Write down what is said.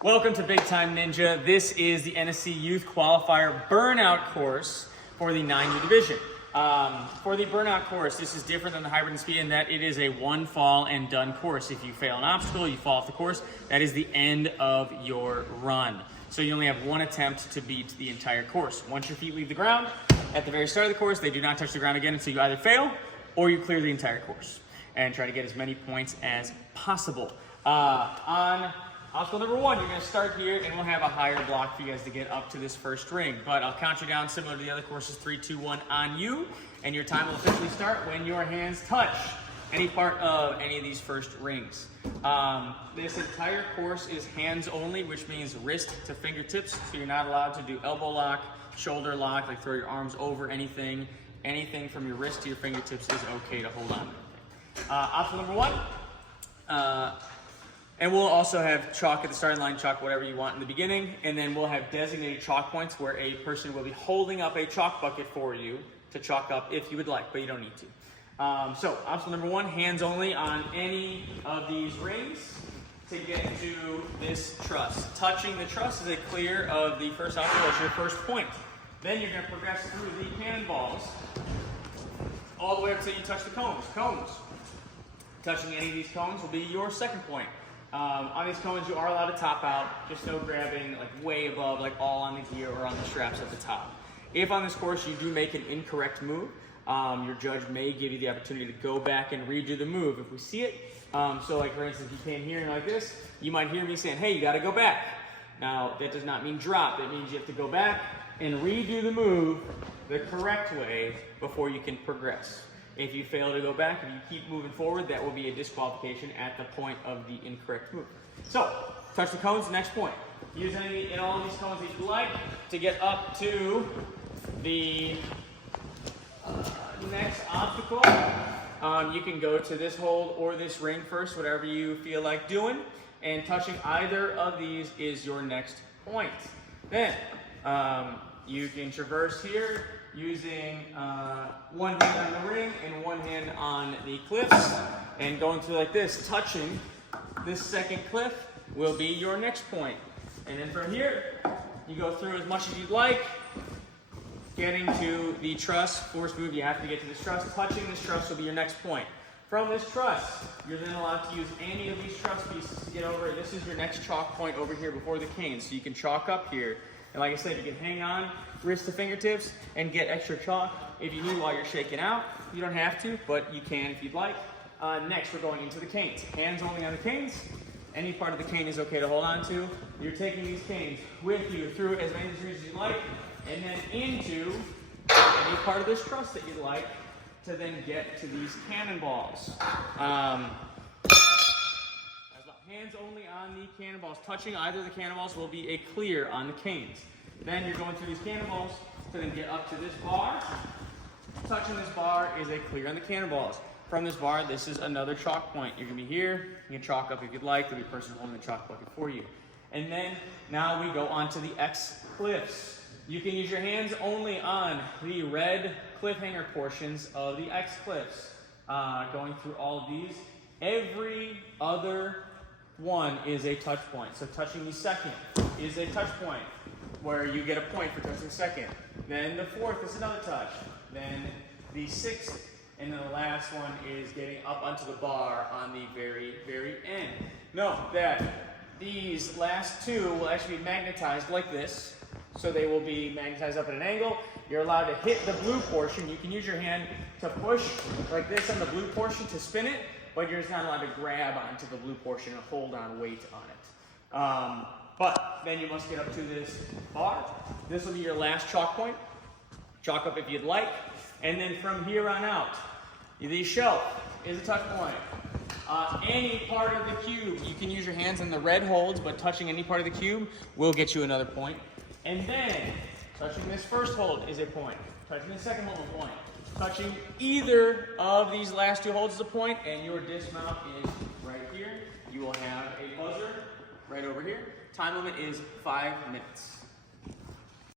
Welcome to Big Time Ninja. This is the NSC Youth Qualifier Burnout course for the 9U division. For the Burnout course, this is different than the Hybrid and Speed in that it is a one fall and done course. If you fail an obstacle, you fall off the course, that is the end of your run. So you only have one attempt to beat the entire course. Once your feet leave the ground, at the very start of the course, they do not touch the ground again until you either fail or you clear the entire course and try to get as many points as possible. On obstacle number 1, you're going to start here and we'll have a higher block for you guys to get up to this first ring. But I'll count you down similar to the other courses, 3, 2, 1 on you. And your time will officially start when your hands touch any part of any of these first rings. This entire course is hands only, which means wrist to fingertips. So you're not allowed to do elbow lock, shoulder lock, like throw your arms over anything. Anything from your wrist to your fingertips is okay to hold on to. Obstacle number 1. And we'll also have chalk at the starting line, chalk whatever you want in the beginning, and then we'll have designated chalk points where a person will be holding up a chalk bucket for you to chalk up if you would like, but you don't need to. So, obstacle number 1, hands only on any of these rings to get to this truss. Touching the truss is a clear of the first obstacle. That's your first point. Then you're going to progress through the cannonballs all the way up until you touch the cones. Touching any of these cones will be your second point. On these cones, you are allowed to top out, just no grabbing like way above, like all on the gear or on the straps at the top. If on this course you do make an incorrect move, your judge may give you the opportunity to go back and redo the move if we see it. So like for instance, if you came here and like this, you might hear me saying, hey, you gotta go back. Now, that does not mean drop. That means you have to go back and redo the move the correct way before you can progress. If you fail to go back, if you keep moving forward, that will be a disqualification at the point of the incorrect move. So, touch the cones, next point. Use any in all of these cones that you like to get up to the next obstacle. You can go to this hold or this ring first, whatever you feel like doing. And touching either of these is your next point. Then, you can traverse here using one hand on the ring and one hand on the cliffs, and going through like this, touching this second cliff will be your next point. And then from here, you go through as much as you'd like, getting to the truss. Force move, you have to get to this truss. Touching this truss will be your next point. From this truss, you're then allowed to use any of these truss pieces to get over. This is your next chalk point over here before the cane, so you can chalk up here. And like I said, you can hang on, wrist to fingertips, and get extra chalk if you need while you're shaking out. You don't have to, but you can if you'd like. Next, we're going into the canes. Hands only on the canes. Any part of the cane is okay to hold on to. You're taking these canes with you through as many degrees as you like, and then into any part of this truss that you'd like to then get to these cannonballs. Hands only on the cannonballs. Touching either of the cannonballs will be a clear on the canes. Then you're going through these cannonballs to then get up to this bar. Touching this bar is a clear on the cannonballs. From this bar, this is another chalk point. You're going to be here. You can chalk up if you'd like. There'll be a person holding the chalk bucket for you. And then now we go on to the X cliffs. You can use your hands only on the red cliffhanger portions of the X cliffs. Going through all of these. Every other one is a touch point. So touching the second is a touch point where you get a point for touching second. Then the fourth is another touch. Then the sixth, and then the last one is getting up onto the bar on the very, very end. Note that these last two will actually be magnetized like this. So they will be magnetized up at an angle. You're allowed to hit the blue portion. You can use your hand to push like this on the blue portion to spin it, but you're just not allowed to grab onto the blue portion and hold on weight on it. But then you must get up to this bar. This will be your last chalk point. Chalk up if you'd like. And then from here on out, the shelf is a touch point. Any part of the cube, you can use your hands in the red holds, but touching any part of the cube will get you another point. And then, touching this first hold is a point. Touching the second hold is a point. Touching either of these last two holds is a point, and your dismount is right here. You will have a buzzer right over here. Time limit is 5 minutes.